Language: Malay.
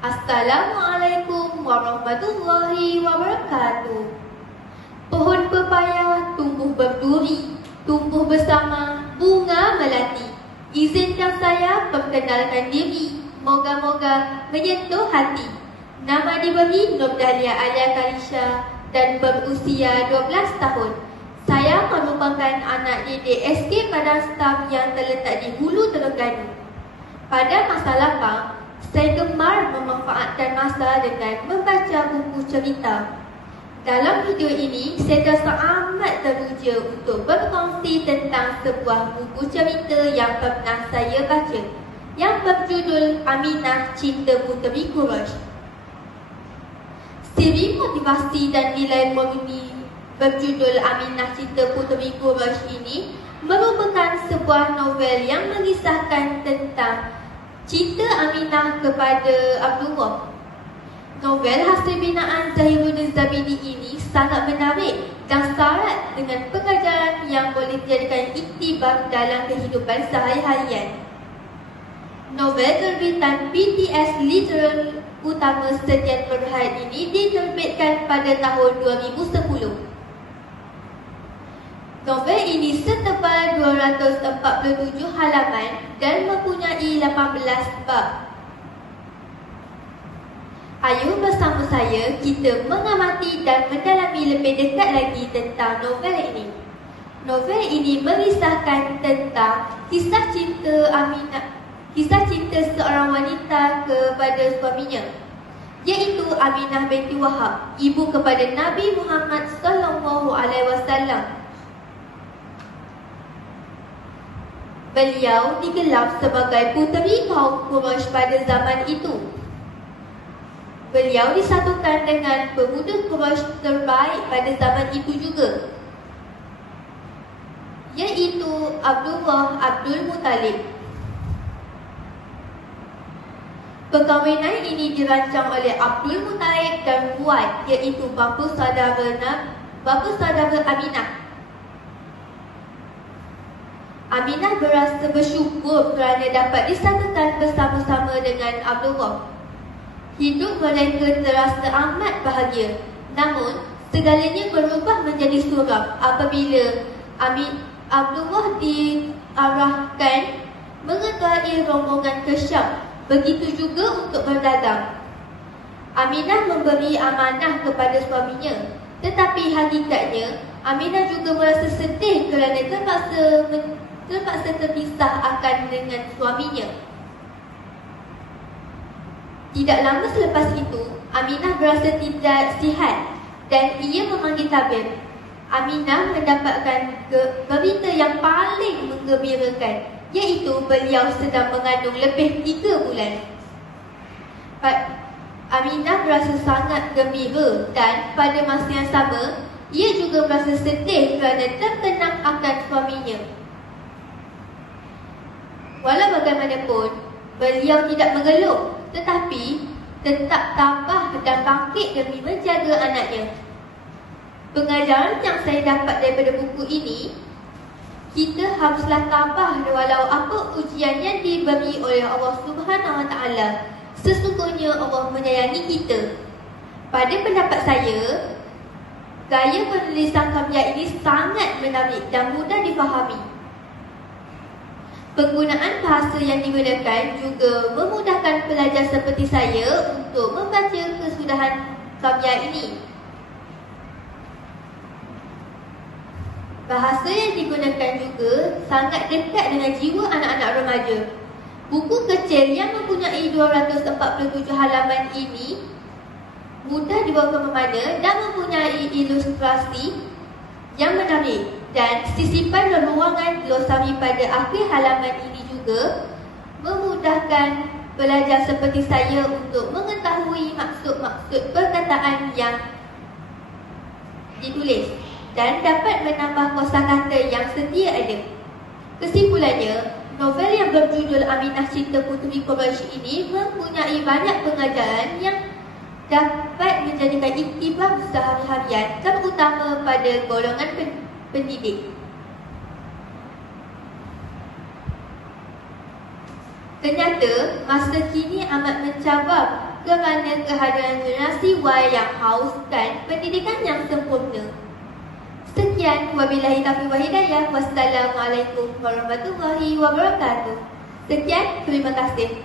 Assalamualaikum warahmatullahi wabarakatuh. Pohon pepaya tumbuh berduri, tumbuh bersama bunga melati. Izinkan saya perkenalkan diri, moga-moga menyentuh hati. Nama diberi Nur Dahlia Alia Kalisha dan berusia 12 tahun. Saya merupakan anak didik SK Padang Staff yang terletak di Hulu Terengganu. Pada masa lapang, saya gemar memanfaatkan masa dengan membaca buku cerita. Dalam video ini, saya rasa amat teruja untuk berkongsi tentang sebuah buku cerita yang pernah saya baca, yang berjudul Aminah Cinta Puteri Quraisy. Siri motivasi dan nilai murni berjudul Aminah Cinta Puteri Quraisy ini merupakan sebuah novel yang mengisahkan tentang cinta Aminah kepada Abdullah. Novel hasil binaan Zahiruddin Zabidi ini sangat menarik dan syarat dengan pengajaran yang boleh dijadikan iktibar dalam kehidupan sehari-harian. Novel terbitan PTS Literal Utama Sdn Bhd ini diterbitkan pada tahun 2010. Novel ini setebal 247 halaman dan mempunyai 18 bab. Ayo bersama saya kita mengamati dan mendalami lebih dekat lagi tentang novel ini. Novel ini mengisahkan tentang kisah cinta Aminah, kisah cinta seorang wanita kepada suaminya, iaitu Aminah binti Wahab, ibu kepada Nabi Muhammad SAW. Beliau digelar sebagai puteri kaum Quraisy pada zaman itu. Beliau disatukan dengan pemuda Quraisy terbaik pada zaman itu juga, iaitu Abdullah Abdul Muttalib. Perkahwinan ini dirancang oleh Abdul Muttalib dan Fuad, iaitu bapa saudara Aminah. Aminah berasa bersyukur kerana dapat disatukan bersama-sama dengan Abdullah. Hidup mereka terasa amat bahagia. Namun, segalanya berubah menjadi suram apabila Abdullah diarahkan mengetahui rombongan ke Syam. Begitu juga untuk berdagang. Aminah memberi amanah kepada suaminya. Tetapi hakikatnya, Aminah juga merasa sedih kerana terpaksa terpisah akan dengan suaminya. Tidak lama selepas itu, Aminah berasa tidak sihat dan ia memanggil tabib. Aminah mendapatkan berita yang paling menggembirakan, iaitu beliau sedang mengandung lebih 3 bulan. Aminah berasa sangat gembira dan pada masa yang sama, ia juga berasa sedih kerana terkenang akan suaminya. Walau bagaimanapun, beliau tidak mengeluh, tetapi tetap tabah dan bangkit demi menjaga anaknya. Pengajaran yang saya dapat daripada buku ini, kita haruslah tabah walau apa ujian yang diberi oleh Allah Subhanahu Wa Taala. Sesungguhnya Allah menyayangi kita. Pada pendapat saya, gaya penulisan karya ini sangat menarik dan mudah difahami. Penggunaan bahasa yang digunakan juga memudahkan pelajar seperti saya untuk membaca kesudahan karya ini. Bahasa yang digunakan juga sangat dekat dengan jiwa anak-anak remaja. Buku kecil yang mempunyai 247 halaman ini mudah dibawa ke mana-mana dan mempunyai ilustrasi yang menarik. Dan sisipan ruangan glosari pada akhir halaman ini juga memudahkan pelajar seperti saya untuk mengetahui maksud-maksud perkataan yang ditulis dan dapat menambah kosakata yang sedia ada. Kesimpulannya, novel yang berjudul Aminah Cinta Puteri Quraisy ini mempunyai banyak pengajaran yang dapat menjadikan iktibar sehari-harian, terutama pada golongan pendidik. Ternyata masa kini amat mencabar kerana kehadiran generasi Y yang hauskan pendidikan yang sempurna. Sekian, wabillahi taufiq wal hidayah. Wassalamualaikum warahmatullahi wabarakatuh. Sekian, terima kasih.